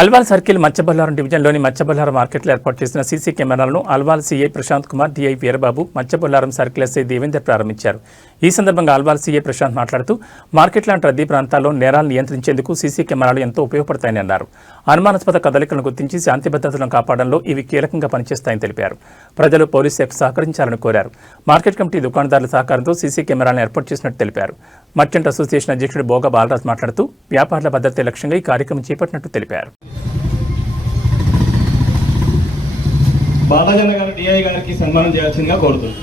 Alwal circle మచ్చబల్లారం డివిజన్లోని మచ్చబల్లారం మార్కెట్లో ఏర్పాటు చేసిన సీసీ కెమెరాలను Alwal CI Prashant Kumar, DI Veerababu, Machabollaram circle SI Devender ప్రారంభించారు. ఈ సందర్భంగా అల్వాల్ సీఐ ప్రశాంత్ మాట్లాడుతూ మార్కెట్ లాంటి రద్దీ ప్రాంతాల్లో నేరాలను నియంత్రించేందుకు సీసీ కెమెరాలు ఎంతో ఉపయోగపడతాయని అన్నారు. అనుమానాస్పద కదలికలను గుర్తించి శాంతి భద్రతలను కాపాడడంలో ఇవి కీలకంగా పనిచేస్తాయని తెలిపారు. ప్రజలు పోలీసు శాఖకు సహకరించాలని కోరారు. మార్కెట్ కమిటీ దుకాణదారుల సహకారంతో సీసీ కెమెరాలను ఏర్పాటు చేసినట్టు తెలిపారు. మర్చెంట్ అసోసియేషన్ అధ్యక్షుడు బోగ బాలరాజ్ మాట్లాడుతూ వ్యాపారుల భద్రతే లక్ష్యంగా ఈ కార్యక్రమం చేపట్టినట్టు తెలిపారు. బాలాజన్న గారు డిఐ గారికి సన్మానం చేయాల్సిందిగా కోరుతుంది.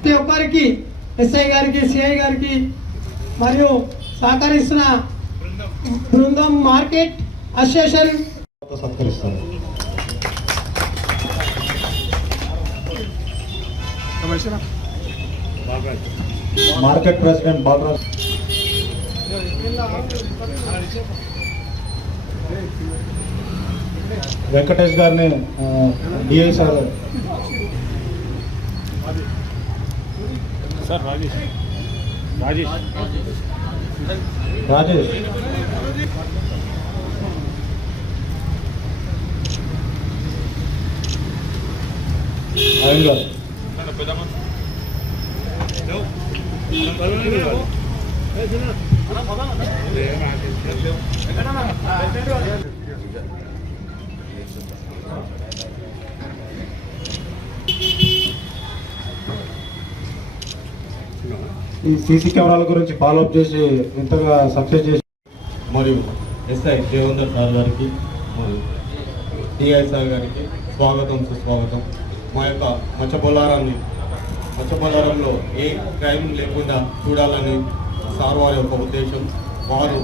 ప్రతి ఒక్కరికి ఎస్ఐ గారికి, సిఐ గారికి మరియు సహకరిస్తున్న బృందం మార్కెట్ అసోసియేషన్ సత్కరిస్తారు. మార్కెట్ ప్రెసిడెంట్ బాలరాజ్, వెంకటేష్ గారిని డిఐ సార్, రాజేష్, ఆయన గారు, ఈ సీసీ కెమెరాల గురించి ఫాలోఅప్ చేసి ఇంతగా సక్సెస్ చేసి మరియు ఎస్ఐ దేవేందర్ సార్ గారికి మరియు డిఐ సార్ గారికి స్వాగతం, సుస్వాగతం. మా యొక్క మచ్చబొల్లారంలో ఏ క్రైమ్ లేకుండా చూడాలని సార్ వారి యొక్క ఉద్దేశం. వారు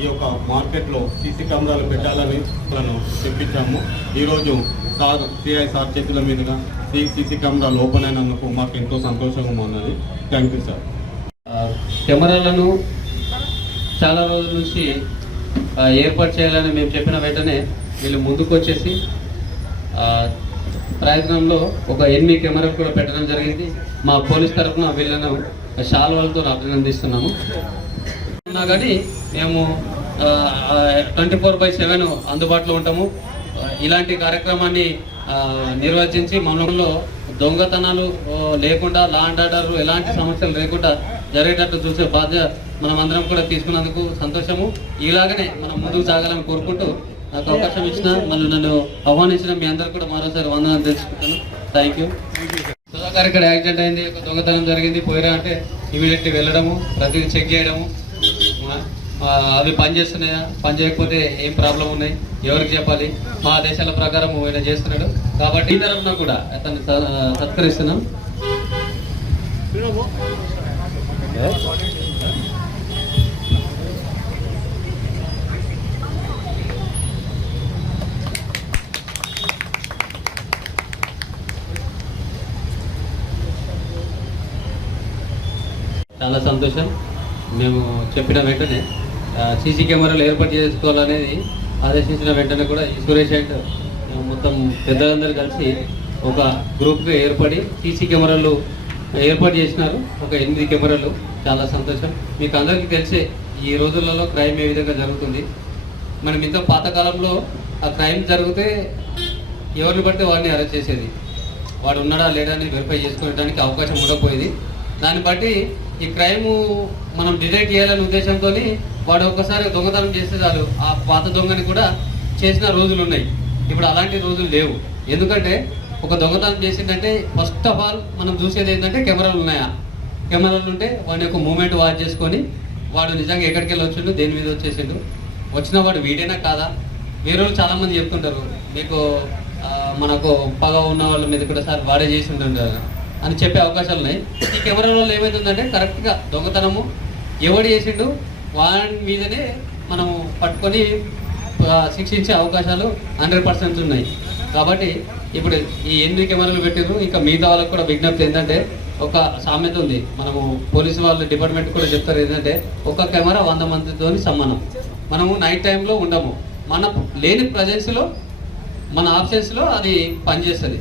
ఈ యొక్క మార్కెట్లో సీసీ కెమెరాలు పెట్టాలని మనం చెప్పించాము. ఈరోజు సార్ సిఐ సార్ చేతుల మీదుగా సీసీ కెమెరాలు ఓపెన్ అయినందుకు మాకు ఎంతో సంతోషంగా ఉన్నది. Thank you sir. కెమెరాలను చాలా రోజుల నుంచి ఏర్పాటు చేయాలని మేము చెప్పిన వెంటనే వీళ్ళు ముందుకు వచ్చేసి ప్రయత్నంలో ఒక 8 కెమెరాలు కూడా పెట్టడం జరిగింది. మా పోలీస్ తరఫున వీళ్ళను శాల్వాలతో అభినందిస్తున్నాము. ఉన్నా కానీ మేము 24/7 అందుబాటులో ఉంటాము. ఇలాంటి కార్యక్రమాన్ని నిర్వహించి మనలో దొంగతనాలు లేకుండా, లా అండ్ ఆర్డర్ ఎలాంటి సమస్యలు లేకుండా జరిగేటట్టు చూసే బాధ్యత మనం అందరం కూడా తీసుకున్నందుకు సంతోషము. ఇలాగనే మనం ముందుకు సాగాలని కోరుకుంటూ నాకు అవకాశం ఇచ్చిన, మళ్ళీ నన్ను ఆహ్వానించిన మీ అందరూ కూడా మరోసారి వందనాలు తెలుసుకుంటాను. Thank you. సుధాకర్ ఇక్కడ యాక్సిడెంట్ అయింది, ఒక దొంగతనం జరిగింది, పోయిరా అంటే ఇమీడియట్లీ వెళ్ళడము, ప్రతిదీ చెక్ చేయడము, అవి పనిచేస్తున్నాయా, పని చేయకపోతే ఏం ప్రాబ్లం ఉన్నాయి, ఎవరికి చెప్పాలి, మా దేశాల ప్రకారం ఆయన చేస్తున్నాడు. కాబట్టి ఈ తరఫున కూడా అతన్ని సత్కరిస్తున్నాం. చాలా సంతోషం. మేము చెప్పిన వెంటనే సీసీ కెమెరాలు ఏర్పాటు చేసుకోవాలనేది ఆదేశించిన వెంటనే కూడా ఈ సురేష్ అండ్ మొత్తం పెద్దలందరూ కలిసి ఒక గ్రూప్గా ఏర్పడి సీసీ కెమెరాలు ఏర్పాటు చేసినారు. ఒక 8 కెమెరాలు. చాలా సంతోషం. మీకు అందరికీ తెలిసే ఈ రోజులలో క్రైమ్ ఏ విధంగా జరుగుతుంది. మనం ఇంత పాతకాలంలో ఆ క్రైమ్ జరిగితే ఎవరిని బట్టి వాడిని అరెస్ట్ చేసేది, వాడు ఉన్నాడా లేడా అని వెరిఫై చేసుకోవడానికి అవకాశం ఉండకపోయేది. దాన్ని బట్టి ఈ క్రైమ్ మనం డిటెక్ట్ చేయాలనే ఉద్దేశంతో వాడు ఒక్కసారి దొంగతనం చేస్తే చాలు ఆ పాత దొంగని కూడా చేసిన రోజులు ఉన్నాయి. ఇప్పుడు అలాంటి రోజులు లేవు. ఎందుకంటే ఒక దొంగతనం చేసిందంటే ఫస్ట్ ఆఫ్ ఆల్ మనం చూసేది ఏంటంటే కెమెరాలు ఉన్నాయా, కెమెరాలు ఉంటే వాడి యొక్క మూమెంట్ వాచ్ చేసుకొని వాడు నిజంగా ఎక్కడికి వెళ్ళి వచ్చిండు, దేని మీద వచ్చేసిండు, వచ్చిన వాడు వీడైనా కాదా. వేరే వాళ్ళు చాలామంది చెప్తుంటారు మీకు మనకు పగ ఉన్న వాళ్ళ మీద కూడా సార్ వాడే చేసి ఉంటుంటారు అని చెప్పే అవకాశాలు ఉన్నాయి. ఈ కెమెరాలో ఏమవుతుందంటే కరెక్ట్గా దొంగతనము ఎవడు చేసిండు వాడి మీదనే మనము పట్టుకొని శిక్షించే అవకాశాలు 100% ఉన్నాయి. కాబట్టి ఇప్పుడు ఈ 8 కెమెరాలు పెట్టిరు. ఇంకా మిగతా వాళ్ళకి కూడా విజ్ఞప్తి ఏంటంటే, ఒక సామెత ఉంది, మనము పోలీసు వాళ్ళ డిపార్ట్మెంట్ కూడా చెప్తారు ఏంటంటే, ఒక కెమెరా 100 మందితో సమానం. మనము నైట్ టైంలో ఉండము, మన లేని ప్రజెన్స్లో, మన ఆబ్సెన్స్లో అది పనిచేస్తుంది.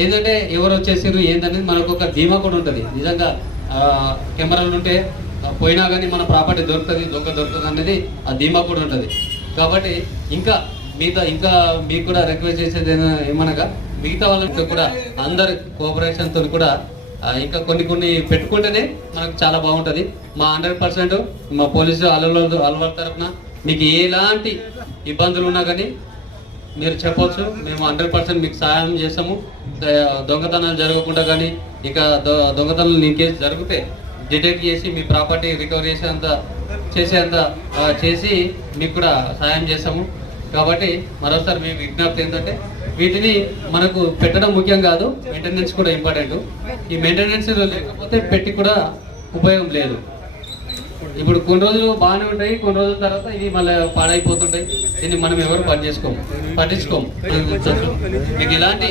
ఏంటంటే ఎవరు వచ్చేసారు ఏంటనేది మనకు ఒక ధీమా కూడా ఉంటుంది. నిజంగా కెమెరాలు ఉంటే పోయినా కానీ మన ప్రాపర్టీ దొరుకుతుంది, దొరుకుతుంది అనేది ఆ ధీమా కూడా ఉంటుంది. కాబట్టి ఇంకా మీకు కూడా రిక్వెస్ట్ చేసేది ఏమనగా మిగతా వాళ్ళతో కూడా అందరి కోఆపరేషన్తో కూడా ఇంకా కొన్ని పెట్టుకుంటేనే మనకు చాలా బాగుంటుంది. మా 100% మా పోలీసు అలవాళ్ళ తరఫున మీకు ఎలాంటి ఇబ్బందులు ఉన్నా కానీ మీరు చెప్పవచ్చు. మేము 100% మీకు సహాయం చేస్తాము. దొంగతనాలు జరగకుండా కానీ ఇక దొంగతనాలు ఇంకేసి జరిగితే డిటెక్ట్ చేసి మీ ప్రాపర్టీ రికవరీ చేసి మీకు కూడా సహాయం చేస్తాము. కాబట్టి మరోసారి మీ విజ్ఞప్తి ఏంటంటే వీటిని మనకు పెట్టడం ముఖ్యం కాదు, మెయింటెనెన్స్ కూడా ఇంపార్టెంట్. ఈ మెయింటెనెన్స్ లేకపోతే పెట్టి కూడా ఉపయోగం లేదు. ఇప్పుడు కొన్ని రోజులు బాగానే ఉంటాయి, కొన్ని రోజుల తర్వాత ఇవి మళ్ళీ పాడైపోతుంటాయి. దీన్ని మనం ఎవరు పట్టించుకోము. మీకు ఇలాంటి